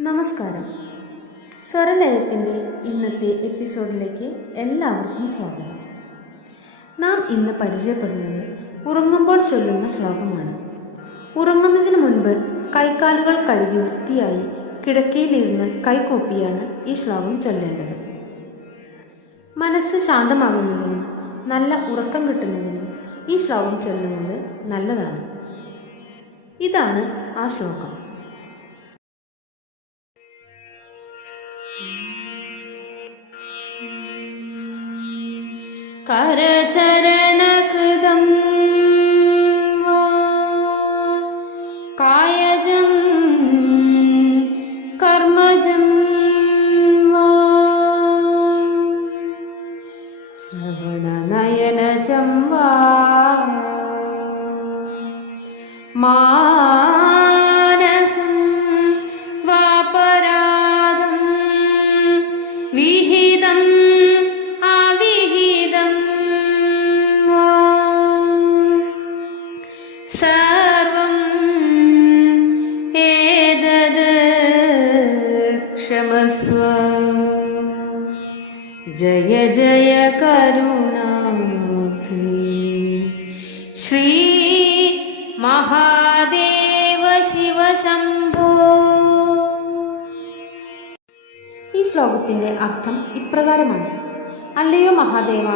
നമസ്കാരം. സ്വരലയത്തിന്റെ ഇന്നത്തെ എപ്പിസോഡിലേക്ക് എല്ലാവർക്കും സ്വാഗതം. നാം ഇന്ന് പരിചയപ്പെടുന്നത് ഉറങ്ങുമ്പോൾ ചൊല്ലുന്ന ശ്ലോകമാണ്. ഉറങ്ങുന്നതിന് മുൻപ് കൈക്കാലുകൾ കഴുകി വൃത്തിയായി കിടക്കയിലിരുന്ന് കൈകൂപ്പിയാണ് ഈ ശ്ലോകം ചൊല്ലേണ്ടത്. മനസ്സ് ശാന്തമാകുന്നതിനും നല്ല ഉറക്കം കിട്ടുന്നതിനും ഈ ശ്ലോകം ചൊല്ലുന്നത് നല്ലതാണ്. ഇതാണ് ആ ശ്ലോകം. कायजं कर्मजं वा श्रवणनयनजं वा मानसं സർവം ഏതത് ക്ഷമസ്വ. ജയ ജയ കരുണാധി ശ്രീ മഹാദേവ ശിവശംഭോ. ഈ ശ്ലോകത്തിന്റെ അർത്ഥം ഇപ്രകാരമാണ്. അല്ലയോ മഹാദേവ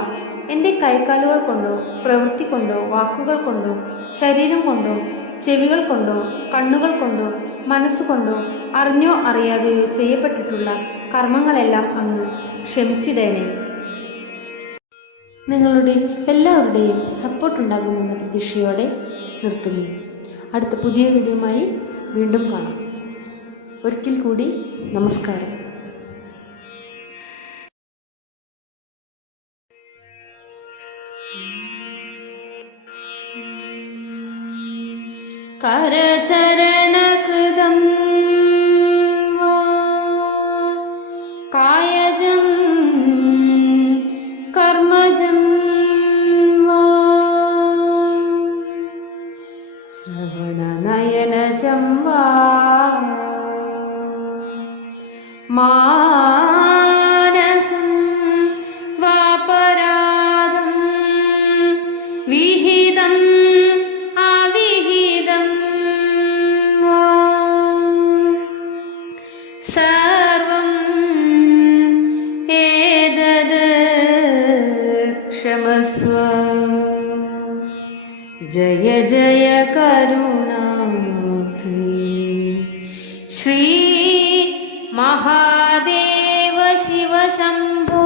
എന്റെ കൈക്കാലുകൾ കൊണ്ടോ പ്രവൃത്തി കൊണ്ടോ വാക്കുകൾ കൊണ്ടോ ശരീരം കൊണ്ടോ ചെവികൾ കൊണ്ടോ കണ്ണുകൾ കൊണ്ടോ മനസ്സുകൊണ്ടോ അറിഞ്ഞോ അറിയാതെയോ ചെയ്യപ്പെട്ടിട്ടുള്ള കർമ്മങ്ങളെല്ലാം അങ്ങ് ക്ഷമിച്ചിടേനെ നിങ്ങളുടെ എല്ലാവരുടെയും സപ്പോർട്ട് ഉണ്ടാകുമെന്ന പ്രതീക്ഷയോടെ നിർത്തുന്നു. അടുത്ത പുതിയ വീഡിയോയുമായി വീണ്ടും കാണാം. ഒരിക്കൽ കൂടി നമസ്കാരം. करचरणकृतं वा कायजं कर्मजं वा श्रवणनयनजं वा मानसं जय जय करुणाधि श्री महादेव शिव शम्भो